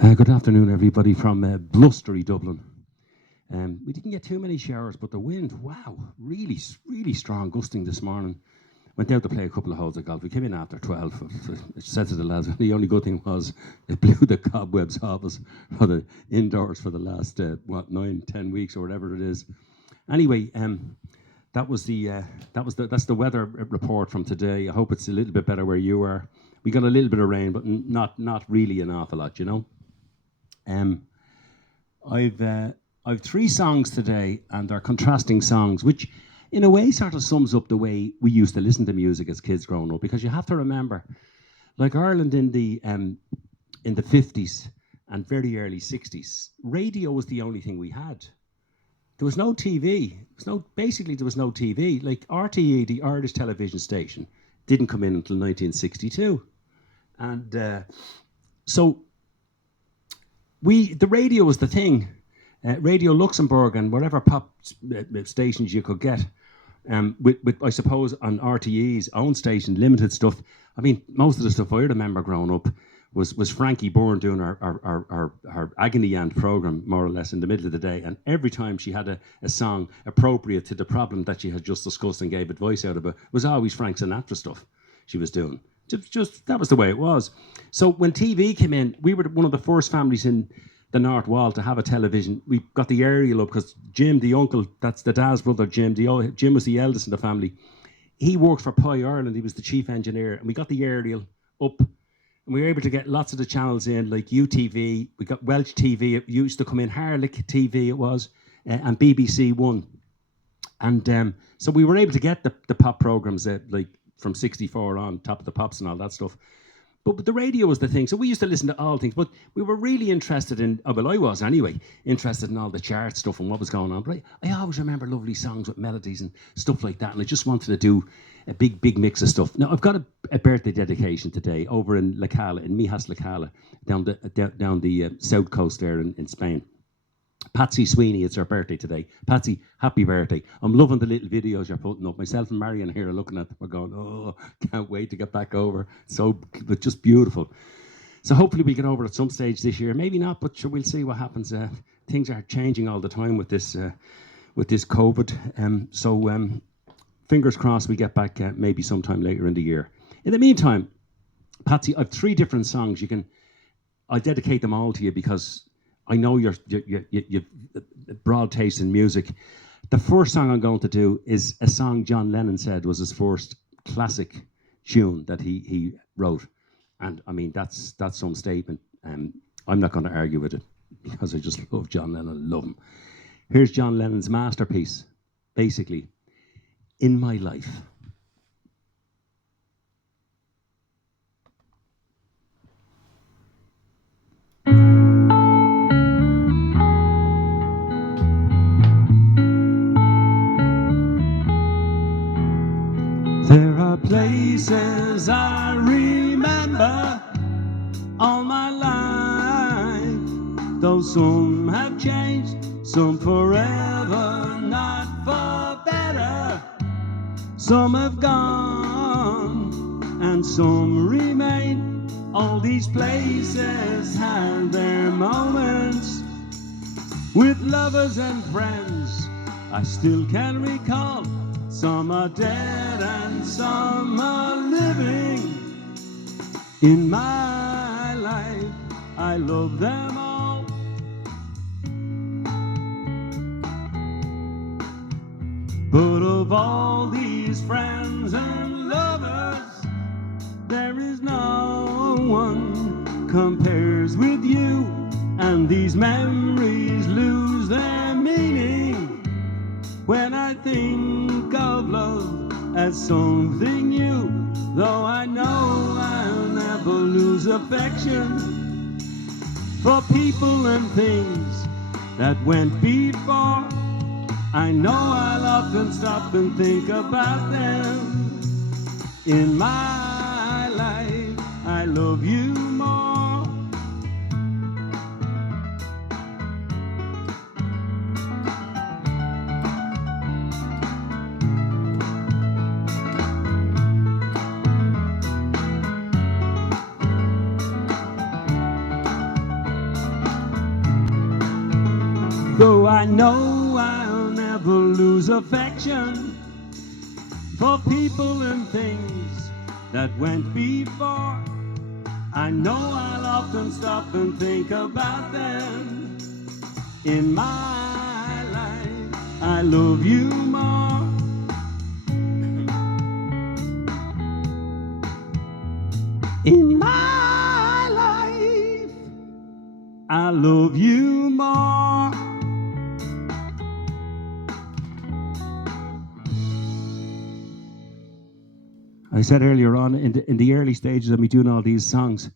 Good afternoon, everybody, from blustery Dublin. We didn't get too many showers, but the wind, wow, really, really strong, gusting this morning. Went out to play a couple of holes of golf. We came in after 12. I said to the lads, the only good thing was it blew the cobwebs off us for the indoors for the last, 9, 10 weeks or whatever it is. Anyway, that's the weather report from today. I hope it's a little bit better where you are. We got a little bit of rain, but not really an awful lot, you know. Um, I've three songs today, and they're contrasting songs, which in a way sort of sums up the way we used to listen to music as kids growing up. Because you have to remember, like Ireland in the 50s and very early 60s, radio was the only thing we had. There was no TV. There was no TV. Like RTE, the Irish television station, didn't come in until 1962, and so the radio was the thing. Radio Luxembourg and whatever pop stations you could get, with I suppose on RTE's own station, limited stuff. I mean, most of the stuff I remember growing up was Frankie Bourne doing her agony aunt program, more or less, in the middle of the day. And every time she had a song appropriate to the problem that she had just discussed and gave advice out about, was always Frank Sinatra stuff she was doing. Just that was the way it was. So when TV came in, we were one of the first families in the North Wall to have a television. We got the aerial up because Jim, the uncle, that's the dad's brother, Jim. Jim was the eldest in the family. He worked for Pi Ireland. He was the chief engineer, and we got the aerial up, and we were able to get lots of the channels in, like UTV. We got Welsh TV. It used to come in, Harlech TV it was, and BBC One. And so we were able to get the pop programs like from 64 on, Top of the Pops and all that stuff. But the radio was the thing. So we used to listen to all things, but we were really interested in, well, I was anyway, interested in all the chart stuff and what was going on. But I always remember lovely songs with melodies and stuff like that. And I just wanted to do a big mix of stuff. Now, I've got a birthday dedication today over in La Cala, in Mijas La Cala, down the south coast there in Spain. Patsy Sweeney, it's her birthday today. Patsy, happy birthday. I'm loving the little videos you're putting up. Myself and Marion here are looking at them. We're going, oh, can't wait to get back over. But just beautiful. So hopefully we get over at some stage this year. Maybe not, but sure, we'll see what happens. Things are changing all the time with this COVID. So fingers crossed we get back maybe sometime later in the year. In the meantime, Patsy, I've three different songs. I'll dedicate them all to you because I know you've broad taste in music. The first song I'm going to do is a song John Lennon said was his first classic tune that he wrote. And I mean, that's some statement. I'm not going to argue with it because I just love John Lennon, love him. Here's John Lennon's masterpiece, basically, In My Life. There are places I remember all my life, though some have changed, some forever, not for better. Some have gone and some remain. All these places had their moments with lovers and friends. I still can recall. Some are dead and some are living. In my life, I love them all. But of all these friends and lovers, there is no one compares with you. And these memories lose their meaning when I think of love as something new. Though I know I'll never lose affection for people and things that went before. I know I'll often stop and think about them. In my life, I love you more. Though I know I'll never lose affection for people and things that went before, I know I'll often stop and think about them. In my life, I love you more. In my life, I love you more. I said earlier on in the early stages of me doing all these songs,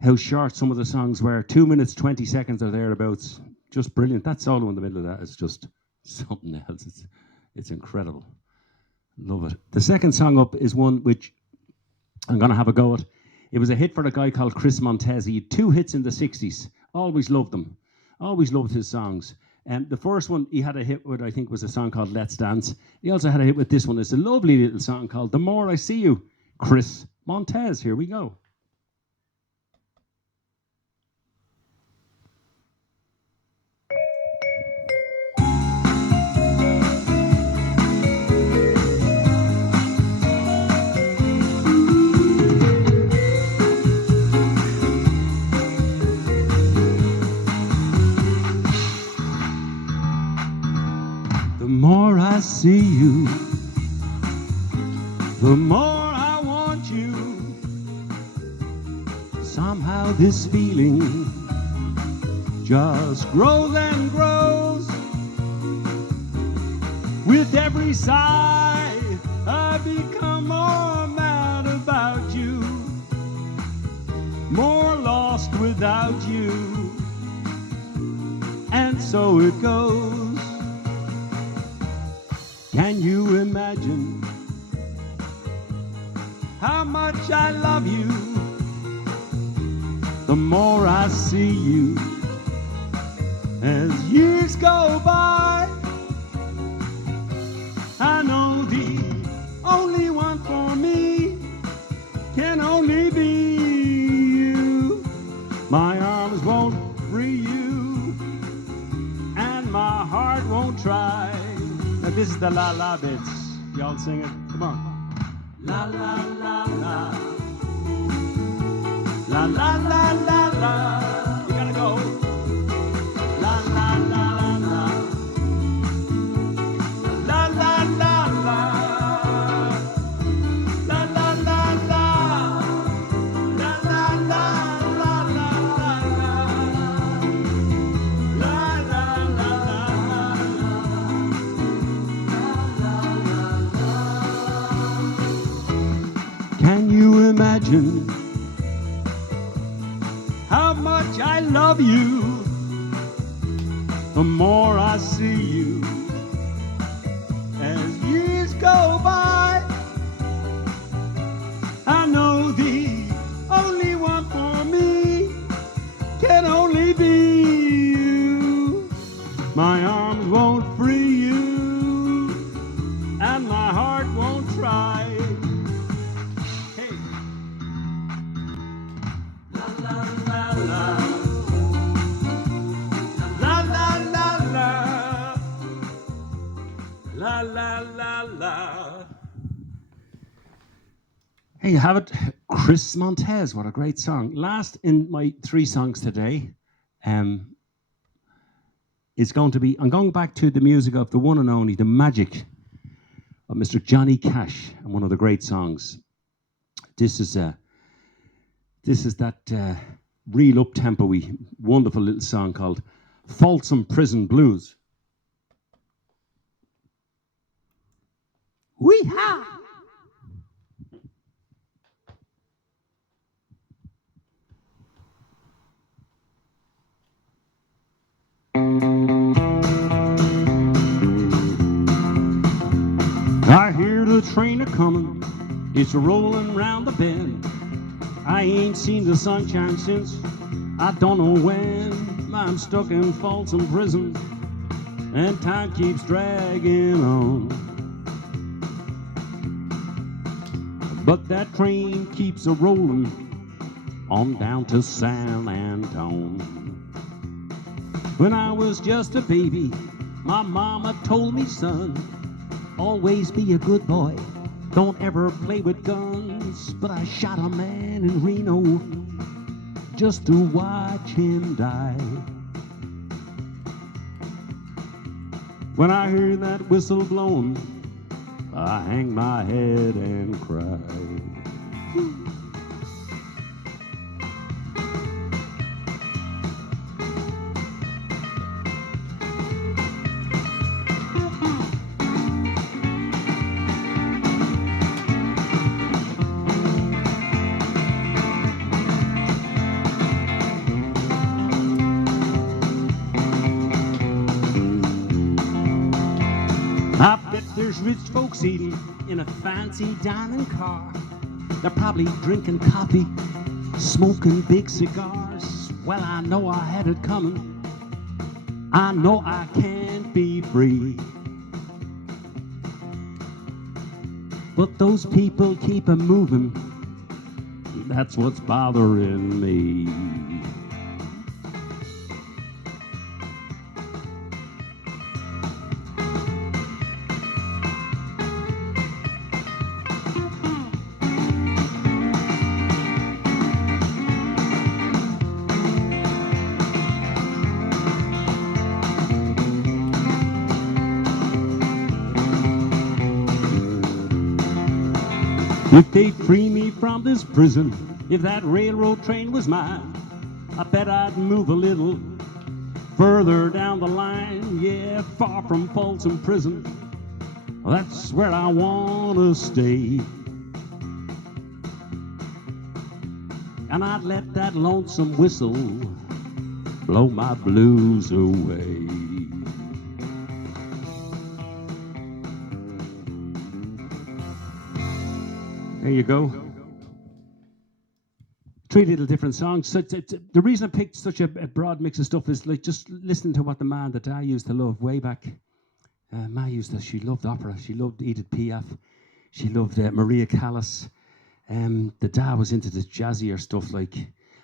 how short some of the songs were. 2 minutes, 20 seconds or thereabouts. Just brilliant. That solo in the middle of that is just something else. It's incredible. Love it. The second song up is one which I'm going to have a go at. It was a hit for a guy called Chris Montez. He had 2 hits in the 60s. Always loved them. Always loved his songs. And the first one he had a hit with, I think, was a song called Let's Dance. He also had a hit with this one. It's a lovely little song called The More I See You. Chris Montez. Here we go. The more I see you, the more I want you. Somehow this feeling just grows and grows. With every sigh, I become more mad about you, more lost without you. And so it goes. Can you imagine how much I love you? The more I see you as years go by, I know the only one for me can only be you. My arms won't free you, and my heart won't try. Now this is the la la bits. Y'all sing it. Come on. La la la la. La la la la la. You gotta go. La la la la la. La la la la. La la la la. La la la la la la. La la la la. Can you imagine how much I love you? The more I see you as years go by, I know the only one for me can only be you. My arms won't free you, and my heart won't try. Hey. La la la la. La la la la. La la la la. Hey, you have it. Chris Montez, what a great song. Last in my 3 songs today is going to be, I'm going back to the music of the one and only, the magic of Mr. Johnny Cash, and one of the great songs. This is that real up-tempo-y, wonderful little song called Folsom Prison Blues. Wee-ha! I hear the train a-comin', it's a-rollin' round the bend. I ain't seen the sunshine since I don't know when. I'm stuck in Folsom Prison, and time keeps dragging on. But that train keeps a-rollin' on down to San Antone. When I was just a baby, my mama told me, son, always be a good boy, don't ever play with guns. But I shot a man in Reno just to watch him die. When I hear that whistle blowing, I hang my head and cry. I bet there's rich folks eating in a fancy dining car. They're probably drinking coffee, smoking big cigars. Well, I know I had it coming. I know I can't be free. But those people keep a moving. That's what's bothering me. If they'd free me from this prison, if that railroad train was mine, I bet I'd move a little further down the line. Yeah, far from Folsom Prison, that's where I want to stay. And I'd let that lonesome whistle blow my blues away. There you go. Three little different songs. So the reason I picked such a broad mix of stuff is like just listening to what the man that I used to love way back. She loved opera. She loved Edith Piaf. She loved Maria Callas. The dad was into this jazzier stuff. Like,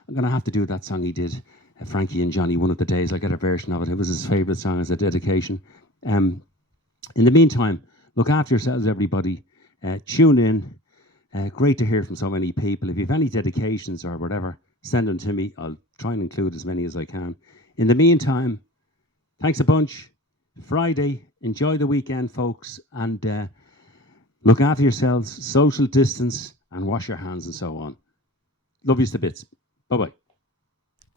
I'm going to have to do that song he did, Frankie and Johnny, one of the days. I got a version of it. It was his favourite song as a dedication. In the meantime, look after yourselves, everybody. Tune in. Great to hear from so many people. If you have any dedications or whatever, send them to me. I'll try and include as many as I can. In the meantime, thanks a bunch. Friday, enjoy the weekend, folks, and look after yourselves, social distance, and wash your hands and so on. Love you to bits. Bye-bye.